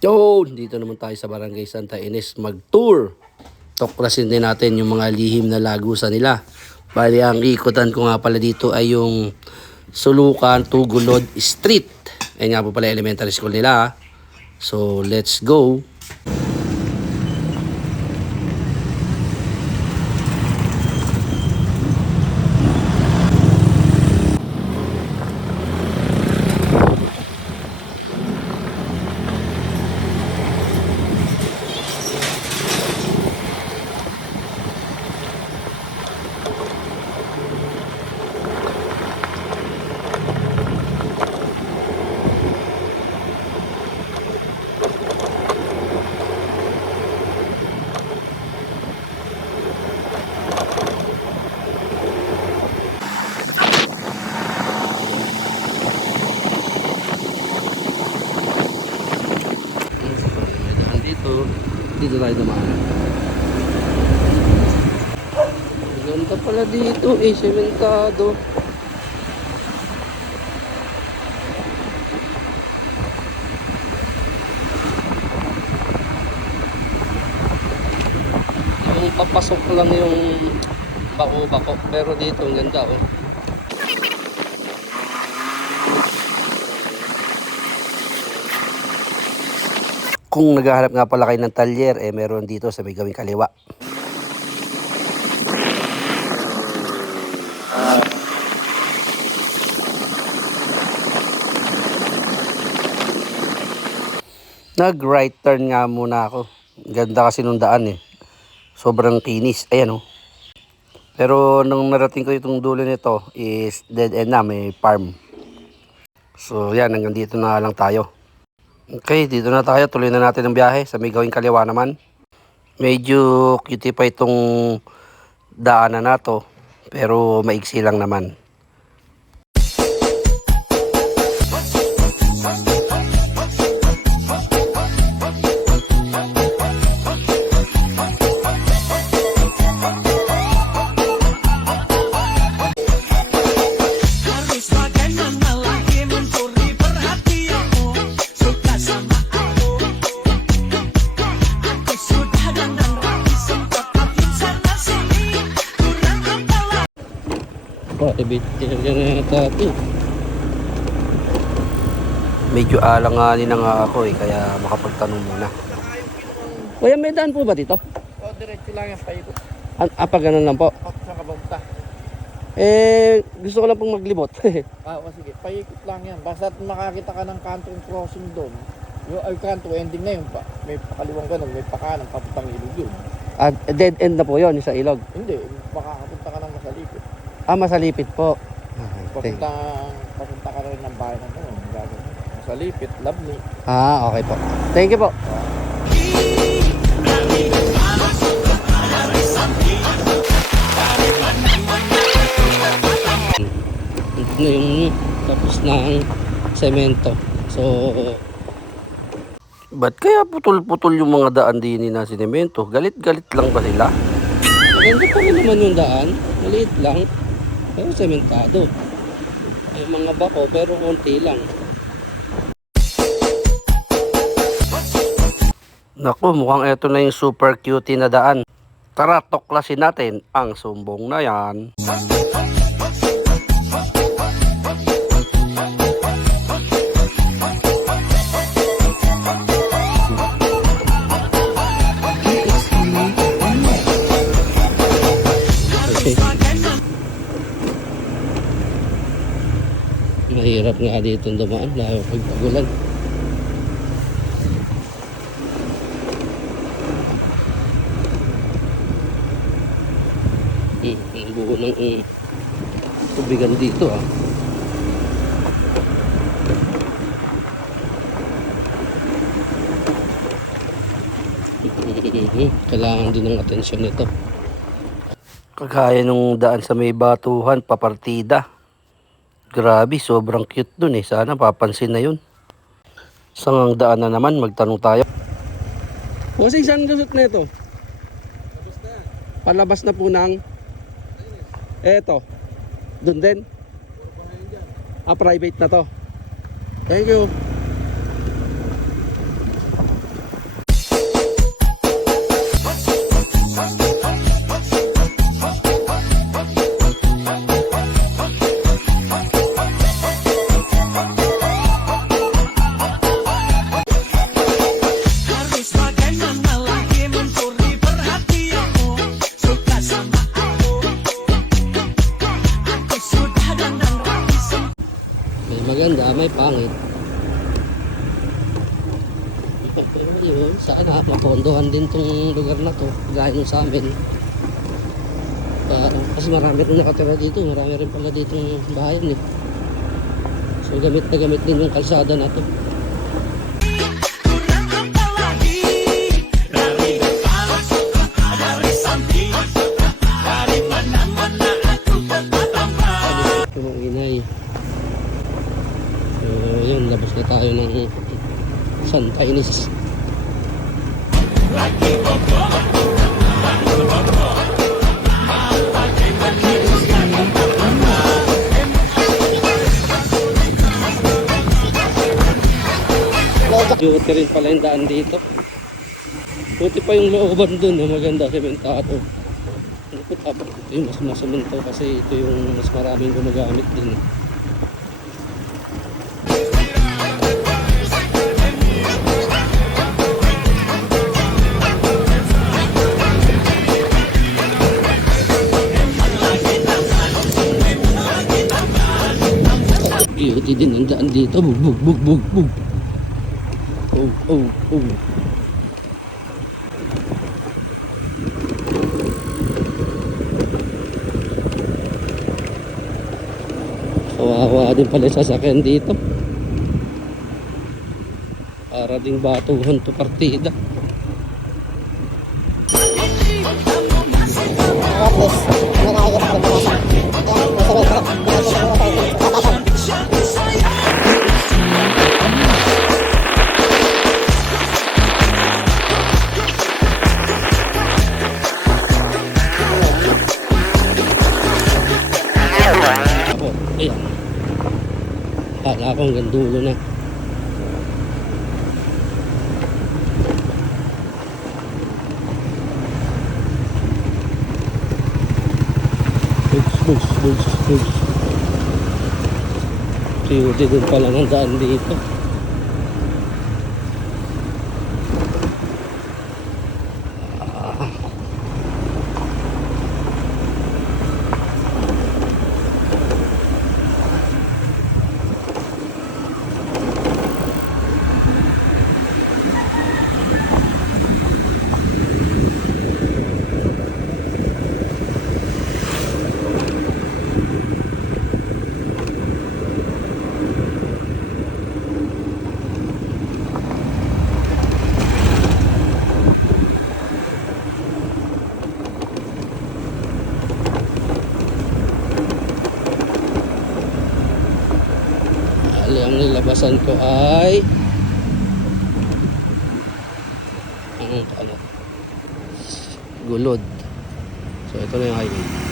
Yo, dito naman tayo sa Barangay Santa Ines mag-tour. Tuklasin din natin yung mga lihim na lagusan nila. Bali, ang ikutan ko nga pala dito ay yung Sulukan Tugulod Street. Ayun nga po pala elementary school nila. So, let's go. Dito tayo dumaan. Ganda pala dito eh, sementado. Yung papasok lang yung bako-bako, pero dito ang ganda oh. Kung naghahanap nga pala kayo ng talyer, eh meron dito sa may gawing kaliwa. Nag-right turn nga muna ako. Ganda kasi nung daan eh. Sobrang kinis. Ayan oh. Pero nung narating ko itong dulo nito is dead end na, may farm. So yan, hanggang dito na lang tayo. Okay, dito na tayo. Tuloy na natin ang biyahe sa may gawing kaliwa naman. Medyo cutie pa itong daanan na to. Pero maigsi lang naman. Medyo alanganin na nga ako eh, kaya makapagtanong muna. Kuya, may daan po ba dito? O, diretso lang yan, paikot. Pag ganun lang po. Ako sa kabunta. Gusto ko lang pong maglibot. O sige, paikot lang yan. Basta makakita ka ng kantong crossing doon. Yung kanto ending na yun pa. May pakaliwang ganun, may pakanan, papuntang ilog yun. Dead end na po yun, sa ilog. Hindi, makakapunta ka ng Masalipit. Masalipit po. Papunta ka rin ng bahay ng ano, gagawin. Masalipit, Lovely. Okay po. Thank you po. Ito na yung tapos ng semento. So, ba't kaya putol-putol yung mga daan din na sinemento? Galit-galit lang ba sila? Maganda pa rin naman yung daan. Maliit lang. Pero sementado. May mga bako pero konti lang. Naku, mukhang eto na yung super cutie na daan. Tara, tuklasin natin ang sumbong na yan. Mahirap nga dito dumaan dahil pagpagulan. Ang buo ng tubigan dito ah. Kailangan din ng atensyon nito. Kagaya nung daan sa may batuhan, papartida. Grabe, sobrang cute dun eh. Sana papansin na yun. Sangang daan na naman, magtanong tayo. Kasi saan lusot na ito? Palabas na po ng eto. Doon din? Private na to. Thank you. may pangit. Pero yun, sana mapondohan din tong lugar na to, gaya nung sa amin. Kasi marami rin nakatira dito, marami rin pala dito bahayan eh. So gamit na gamit din yung kalsada na to. Yung inay. So yun, labas na tayo ng Santa Ynez. Beauty rin pala yung daan dito. Buti pa yung looban dun, maganda, sementado. Ano po tapos ito yung mas masemento kasi ito yung mas maraming gumagamit din. Beauty din ang daan dito. Bug, bug, bug, bug, bug. Oh, oh, oh. Kawawa din pala sa sasakyan dito. Para ding batuhan to partida. Ayan. Kala ko hanggang dulo na. Bugs, bugs, bugs, bugs. Siyuti din pala ng daan dito. Ang nilabasan ko ay ano, Gulod. So ito na yung highway.